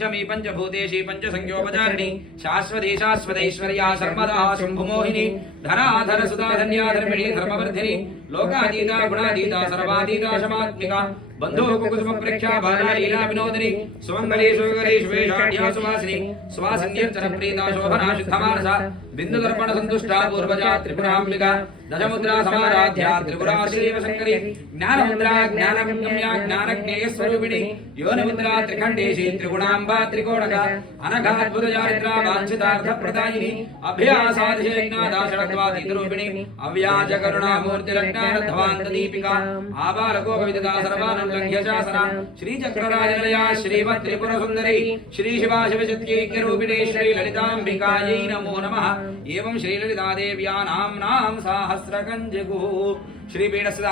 पंचमी पंचभूतेशी पंचसंख्योपचारिणी शाश्वती शाश्वतैश्वर्या सर्वदा शंभुमोहिनी धराधर सुधा धन्या धर्मिणी धर्मवर्धिनी लोकातीता गुणातीता सर्वातीता शमात्मिका बंधो कुकुसुम प्रेक्षा बाला लीला विनोदिनी सुमंगली सुगरी शुभेशाढ्या सुवासिनी सुवासिन्यर्चन प्रीता शोभना शुद्धमानसा बिंदु दर्पण संतुष्टा पूर्वजा त्रिपुरांबिका दशमुद्रा समाराध्या त्रिपुरा श्रीवशंकरी ज्ञानमुद्रा ज्ञानगम्या ज्ञानज्ञेय स्वरूपिणी योनिमुद्रा त्रिखंडेशी त्रिगुणांबा त्रिकोणका अनघाद्भुत चारित्रा वांछितार्थ प्रदायिनी अभ्यासादिशेज्ञादा षड्वातीतरूपिणी अव्याज करुणा मूर्तिरज्ञानध्वान्त दीपिका आबालकोपविदिता सर्वानुल्लङ्घ्य शासना श्रीचक्रराजनिलया श्रीमत् त्रिपुर सुंदरी श्री शिवा शिवशक्त्यैक्यरूपिणी श्री ललितांबिकायै नमो नमः। एवं श्री ललिता देव्या नाम्नां सहस्रकंजगुः श्री पीठस्थ